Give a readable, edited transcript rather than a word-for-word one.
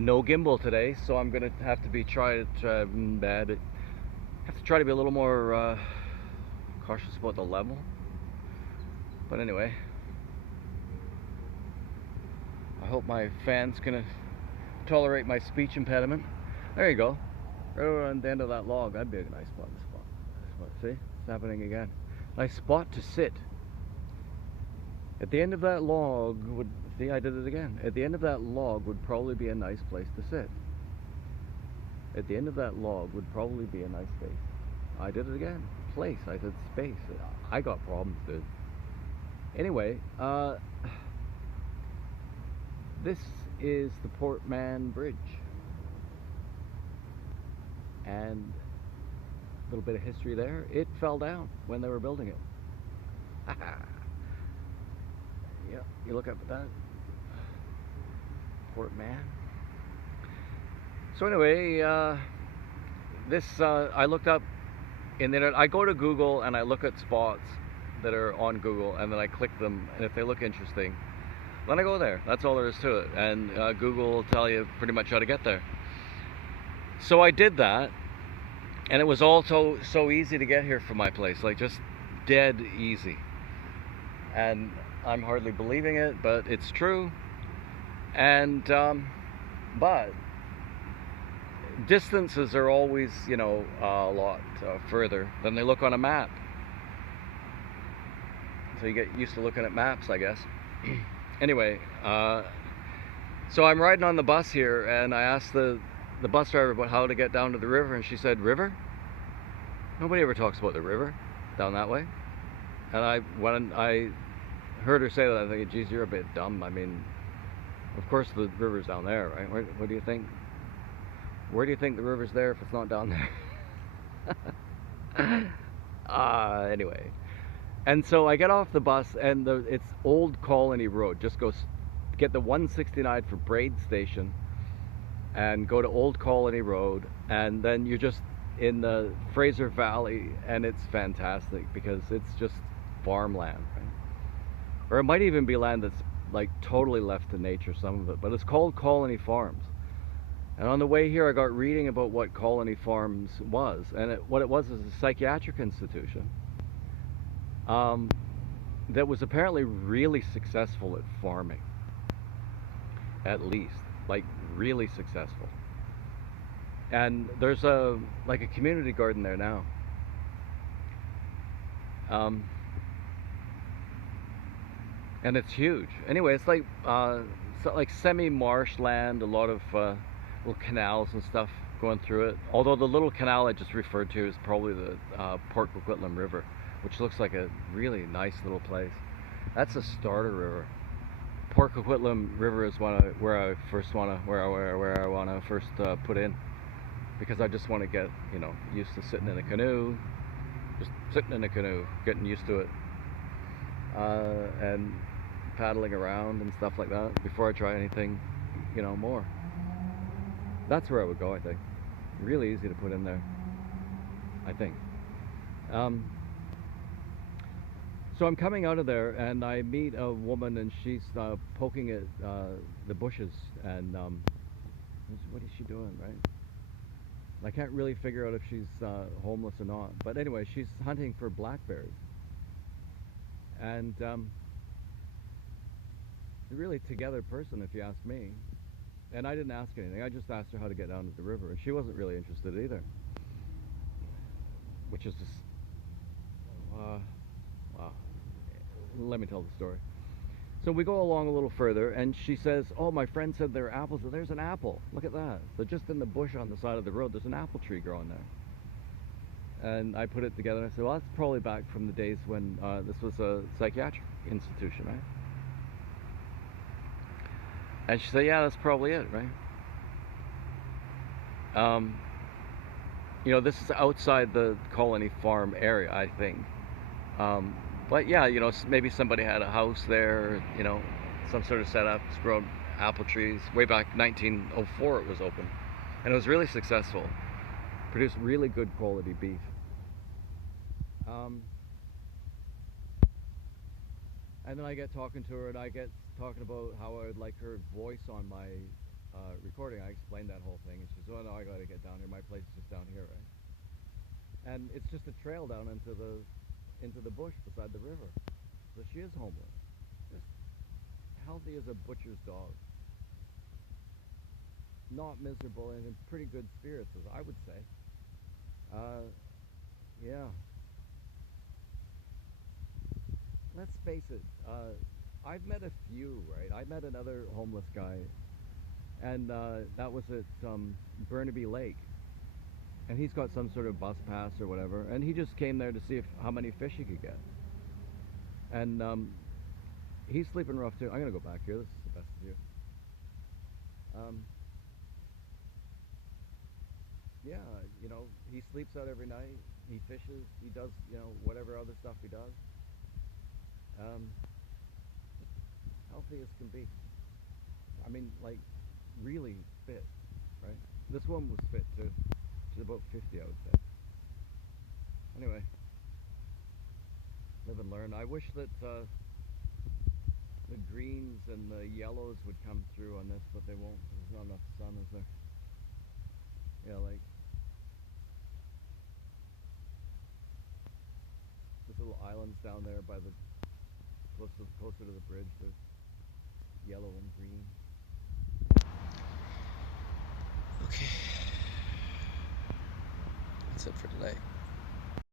No gimbal today, so I'm gonna have to be have to try to be a little more cautious about the level. But anyway, I hope my fans can tolerate my speech impediment. There you go. Right on the end of that log. That'd be a nice spot. See, it's happening again. Nice spot to sit. At the end of that log would, see, I did it again. At the end of that log would probably be a nice place to sit. At the end of that log would probably be a nice space. I did it again. Place. I said space. I got problems, dude. Anyway, this is the Port Mann Bridge. And a little bit of history there. It fell down when they were building it. Yeah, you look up at that. Port Mann. So anyway, I looked up in the internet. I go to Google and I look at spots that are on Google, and then I click them, and if they look interesting, then I go there. That's all there is to it. And Google will tell you pretty much how to get there. So I did that, and it was also so easy to get here from my place, like just dead easy. And I'm hardly believing it, but it's true. And but distances are always, you know, a lot further than they look on a map. So you get used to looking at maps, I guess. Anyway, so I'm riding on the bus here, and I asked the bus driver about how to get down to the river, and she said, "River? Nobody ever talks about the river down that way." And when I heard her say that, I think, geez, you're a bit dumb. I mean, of course the river's down there, right? What do you think? Where do you think the river's there if it's not down there? Anyway. And so I get off the bus, and it's Old Colony Road. Just go get the 169 for Braid Station and go to Old Colony Road, and then you're just in the Fraser Valley, and it's fantastic because it's just farmland, right? Or it might even be land that's like totally left to nature, some of it, but it's called Colony Farms. And on the way here, I got reading about what Colony Farms was, and what it was is a psychiatric institution that was apparently really successful at farming, at least, like really successful. And there's a community garden there now. And it's huge. Anyway, it's like semi-marsh land, a lot of little canals and stuff going through it. Although the little canal I just referred to is probably the Port Coquitlam River, which looks like a really nice little place. That's a starter river. Port Coquitlam River is where I want to first put in, because I just want to get, you know, used to sitting in a canoe, just sitting in a canoe, getting used to it, and paddling around and stuff like that before I try anything, you know, more. That's where I would go, I think. Really easy to put in there, I think. So I'm coming out of there, and I meet a woman, and she's poking at the bushes, and what is she doing, right? I can't really figure out if she's homeless or not. But anyway, she's hunting for blackberries. And a really together person, if you ask me. And I didn't ask anything. I just asked her how to get down to the river, and she wasn't really interested either. Which is just, wow. Let me tell the story. So we go along a little further, and she says, "Oh, my friend said there are apples." There's an apple. Look at that. So just in the bush on the side of the road, there's an apple tree growing there. And I put it together, and I said, well, that's probably back from the days when this was a psychiatric institution, right? And she said, yeah, that's probably it, right? You know, this is outside the Colony Farm area, I think. But yeah, you know, maybe somebody had a house there, you know, some sort of setup, grown apple trees. Way back 1904 it was open. And it was really successful. Produced really good quality beef. And then I get talking to her, and I get talking about how I would like her voice on my recording, I explained that whole thing, and she said, "Oh no, I gotta get down here. My place is just down here, right?" And it's just a trail down into the bush beside the river. So she is homeless, just healthy as a butcher's dog, not miserable, and in pretty good spirits, as I would say. Uh, yeah. Let's face it. I've met a few, right? I met another homeless guy, and that was at Burnaby Lake, and he's got some sort of bus pass or whatever, and he just came there to see how many fish he could get, and he's sleeping rough too. I'm gonna go back here. This is the best view. Um, yeah, he sleeps out every night. He fishes. He does, whatever other stuff he does. Um, Healthy as can be. I mean, like, really fit, right? This one was fit too. She's about 50, I would say. Anyway, live and learn. I wish that the greens and the yellows would come through on this, but they won't. There's not enough sun, is there? Yeah, like there's little islands down there by the closer to the bridge. There's yellow and green. Okay, that's it for today.